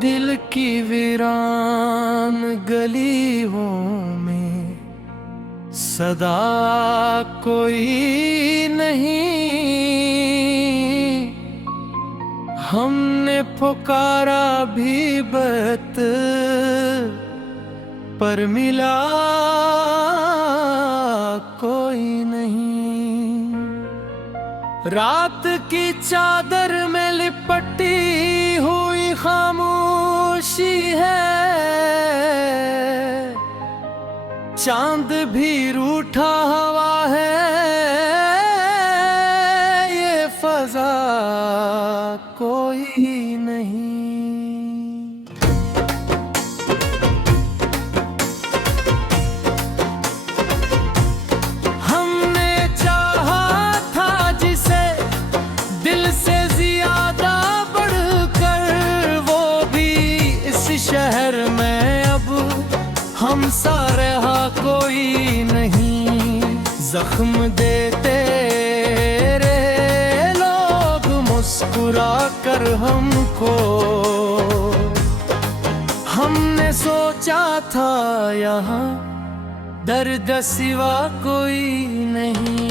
दिल की वीरान गलियों में सदा कोई नहीं। हमने पुकारा भी बत पर मिला कोई नहीं। रात की चादर में लिपटी हुई खामोशी है, चांद भी रूठा हवा है, ये फजा कोई नहीं। हमने चाहा था जिसे दिल से ज्यादा बढ़कर, वो भी इस शहर में अब हमसा रहा कोई नहीं। जख्म देते रहे लोग मुस्कुरा कर हमको, हमने सोचा था यहाँ दर्द सिवा कोई नहीं।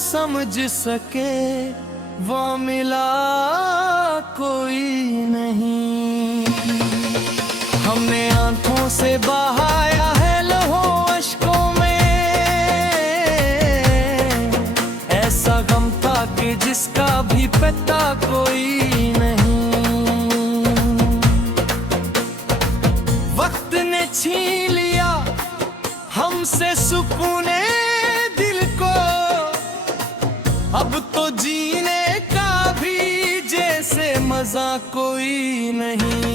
समझ सके वो मिला कोई नहीं। हमने आंखों से बहाया है लहू अश्कों में, ऐसा गम था कि जिसका भी पता कोई नहीं। वक्त ने छीन लिया हमसे सुकूने दिल को, अब तो जीने का भी जैसे मजा कोई नहीं।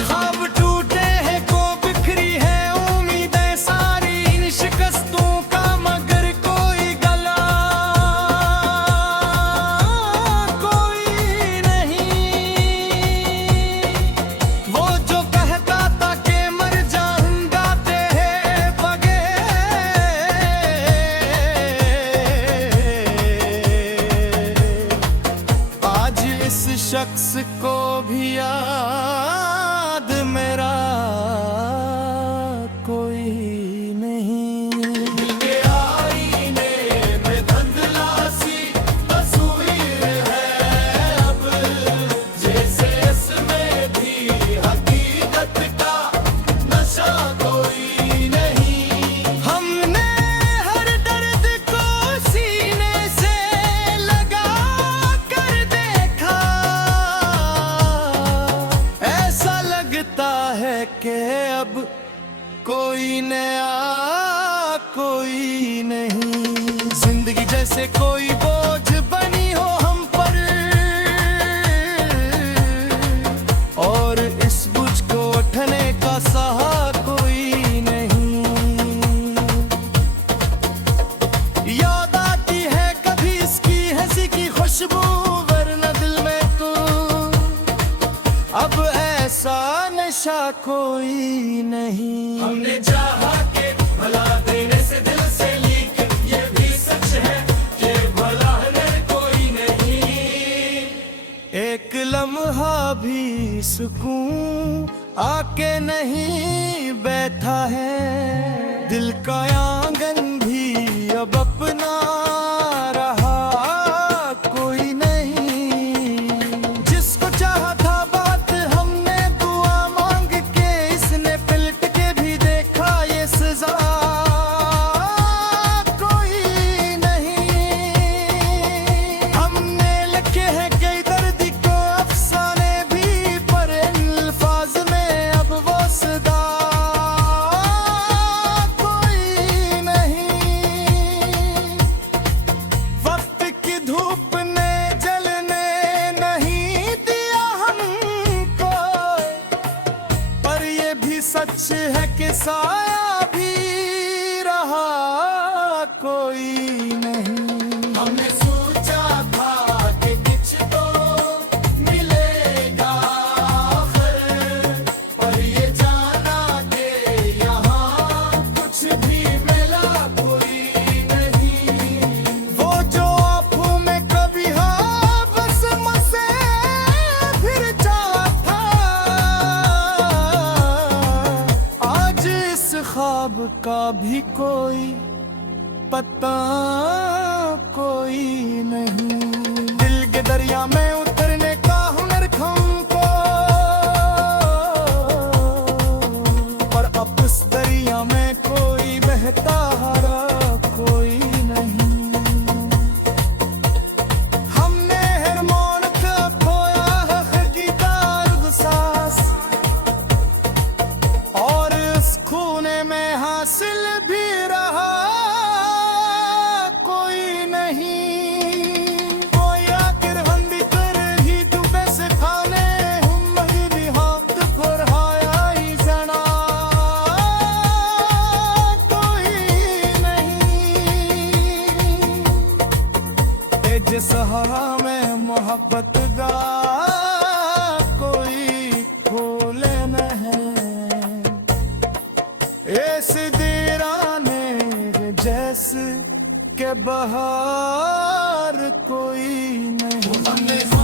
ख्वाब टूटे हैं को बिखरी है उम्मीदें सारी इन शिकस्तों का, मगर कोई गला कोई नहीं। वो जो कहता था कि मर जाऊंगा तेरे बगैर, इस शख्स को भी याद मेरा कोई नहीं। दिल के आईने में धुंधला सी तस्वीर है अब, जैसे इसमें भी हकीकत का नशा कोई नहीं। हमने हर दर्द को सीने से लगा कर देखा, ऐसा लगता है कि अब कोई नया कोई नहीं। जिंदगी जैसे कोई बोझ बनी हो हम पर, और इस बोझ को उठने का सहा कोई नहीं। याद आती है कभी इसकी हंसी की खुशबू, वरना दिल में तू अब ऐसा नशा कोई नहीं। हमने चाहा कि भला देने से दिल से लीक, ये भी सच है कि भला है कोई नहीं। एक लम्हा भी सुकून आके नहीं बैठा है, दिल का आंगन भी अब अपना रहा कोई नहीं। जिसको चाहा था बात हमने दुआ मांग के, इसने पलट के भी देखा ये सजा कोई नहीं। हमने लिखे हैं कई दर्द को अफसाने भी, पर अल्फाज में अब वो सदा कोई नहीं। जिस हमें मोहब्बत दा कोई भूले नहीं, इस दीराने जैसे के बाहर कोई नहीं।